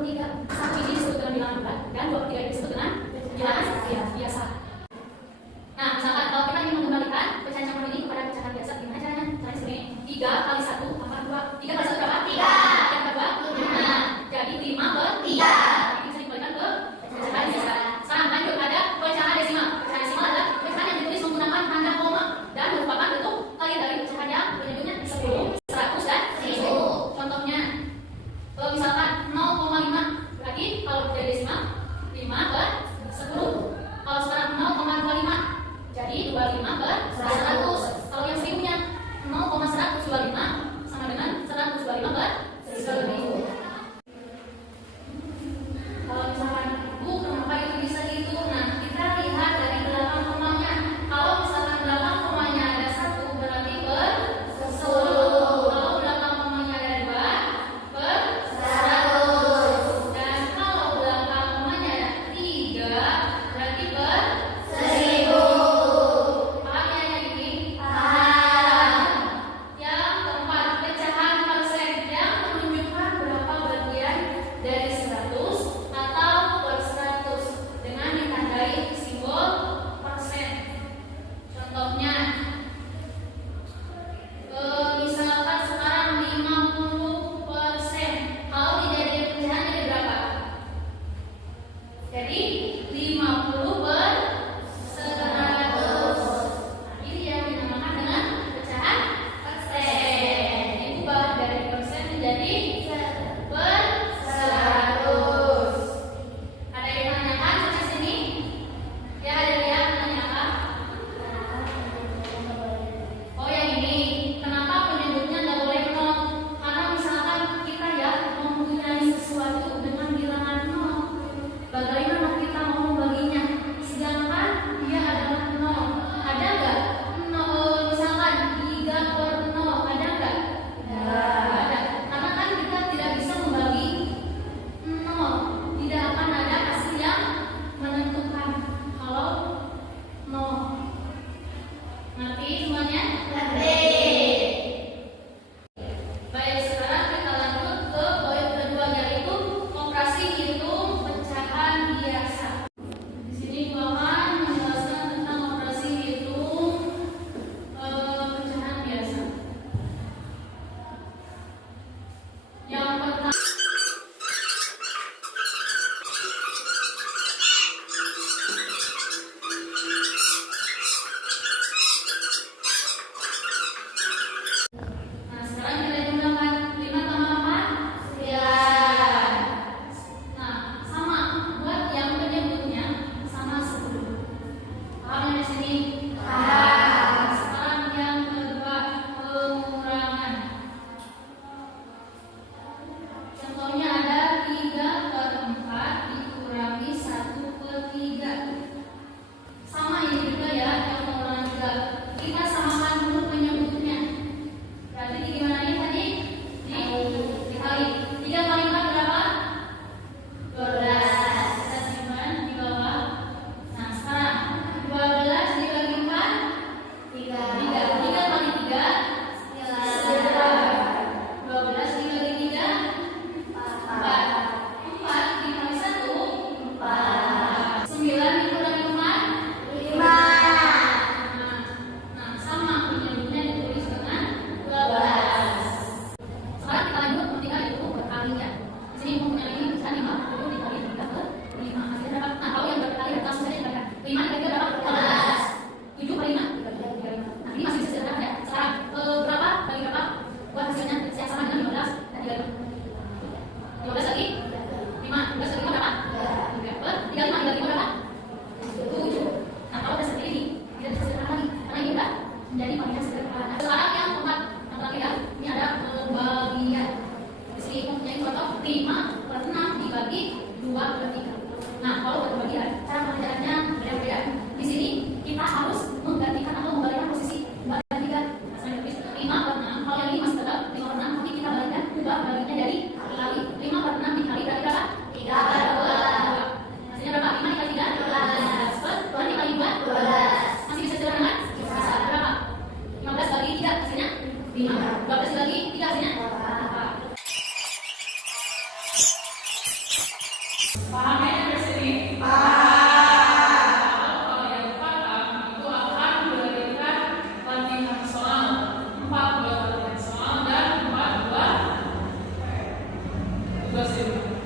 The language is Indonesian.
2/3. 1 ini disebut dengan bilangan bulat dan 2/3 ini disebut dengan bilangan biasa. Nah, misalkan kalau kita ingin mengembalikan pecahan campur ini kepada pecahan biasa, gimana caranya? Caranya seperti ini. 3 kali 1 tambah 2. 3 kali 1 berapa? 3. Yang kedua 5. Jadi 5/3. Ini bisa dikembalikan ke pecahan biasa. Sekarang lanjut, ada pecahan desimal. Pecahan desimal adalah pecahan yang ditulis menggunakan tanda koma dan merupakan bentuk kalian dari pecahan yang menyebutnya 10, 100 dan 1000. Contohnya, misalkan 0,5. Berarti kalau jadi desimal 5/10. Kalau sekarang 0,25. Jadi 25/100. Kalau yang 1000-nya 0,125 sama dengan 125/1000. Kalau misalkan Bu, kenapa itu bisa dihitung? Nah, kita lihat dari belakang komanya. Kalau misalkan belakang komanya ada 1, berarti /10. Kalau belakang komanya ada 2, /100. Dan kalau belakang komanya ada 3, berarti /1000. Paham ya yang ini? Paham. Yang keempat, pecahan persen yang menunjukkan berapa bagian dari 100 atau /100 dengan ditandai simbol persen. Contohnya, misalkan sekarang 50%. Kalau dijadikan pecahan jadi berapa? Jadi 50/100. Nah, ini yang dinamakan dengan pecahan persen. Diubah dari persen menjadi /100. Ada yang menanyakan sampai sini? Ya, ada yang menanya apa? Oh, yang ini. Kenapa penyebutnya nggak boleh 0? Karena misalkan kita ya mempunyai sesuatu dengan bilangan 0, bagaimana kita mau membaginya? Sedangkan dia adalah 0. Ada nggak? Misalkan 3/0. Ada nggak? Nggak ada. Karena kan kita tidak bisa membagi 0. Tidak akan ada hasil yang menentukan kalau 0. Ngerti semuanya? Ngerti. Baik, sekarang kita lanjut ke poin kedua, yaitu operasi hitung pecahan biasa. Di sini gua akan menjelaskan tentang operasi hitung pecahan biasa. Yang pertama, nah sekarang kita gunakan 5 tambah 4, 9. Nah, sama buat yang penyebutnya sama 10. Paham yang di sini? Paham. Sekarang yang kedua, pengurangan. Contohnya ada 3/4 dikurangi 1/3. Sama ini juga ya, yang pengurangan juga. Kita samakan dulu penyebutnya. Berarti gimana nih tadi? Dikali. 3 kali 4 berapa? 12. Kita simpan di bawah. Nah, sekarang 12 dibagi 4, 3. 3 kali 3, 9. 12 dibagi 3, 4. 4 dikali 1, 4. 9 dikurangi 4, 5. Nah, sama penyebutnya ditulis dengan 12. Sekarang kita lanjut ketika itu berkalinya. Di sini mempunyai ini bisa 50 dikali 3 ke 5. Hasilnya berapa? Nah, kalau yang berkali langsung saja diberikan. 5 dikali 3 berapa? 12. 7 kali 5. Nah, ini masih bisa sederhana ya. Sekarang berapa kali berapa? Buat hasilnya yang sama dengan 15 dan 35. 15 lagi 5. 15 lagi berapa? 3. 35 dibagi 5 berapa? 7. Nah, kalau udah seperti ini tidak bisa sederhana lagi karena ini udah menjadi panggilan sederhana. Sekarang yang keempat, yang terakhir ya, ini ada pembagian. Di sini mempunyai contoh 5/6 dibagi 2/3. Nah, kalau buat pembagian, cara pengerjaannya beda-beda. Di sini kita harus menggantikan atau membalikkan posisi 2/3. Nah, saya tulis 5/6. Kalau yang ini masih tetap 5/6, tapi kita balikkan, ubah baliknya dari kali. 5/6 dikali berarti berapa? 3/2. Hasilnya berapa? 5 dikali 3, 12. 2 dikali 2, 12. Masih bisa sederhana kan? Bisa. Berapa? 15 bagi 3 hasilnya 5. 12 dibagi 3 hasilnya 4. Paham ya sampai sini? Kalau yang paham itu akan diberikan latihan soal 4 buat latihan soal dan 4 buat tugas di rumah.